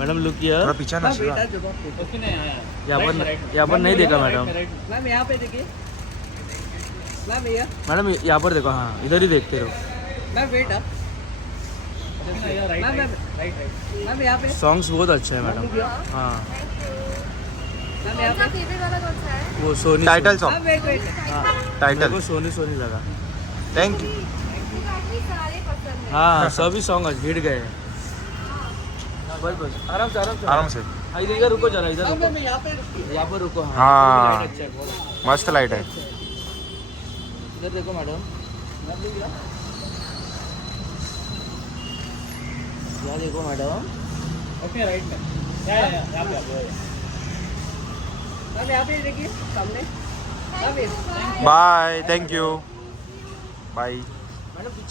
Madam look थोड़ा here. पीछे ना शिवा। यहाँ पर नहीं देखा मैडम। मैम यहाँ पे देखिए मैम, ये मैडम यहाँ पर देखो, हाँ इधर ही देखते रहो। Ma'am wait up ma'am, ma'am यहाँ पे सॉन्ग्स बहुत अच्छा है मैडम। हाँ मैम यहाँ पे वो Sony title ma'am song, wait wait title. वो सोनी सोनी लगा। Thank you. हाँ सभी सॉन्ग हिट गए हैं। बस बस आराम से आराम से आराम से। हाँ, इधर रुको जरा, इधर रुको, मैम यहाँ पे रुकिए। यहाँ पर रुको। हाँ। लाइट अच्छा है बहुत। मस्त लाइट है। इधर देखो मैडम, यहाँ देखो मैडम। ओके राइट में यहाँ पे देखिए सामने ma'am, bye, thank you, bye. Madam पीछे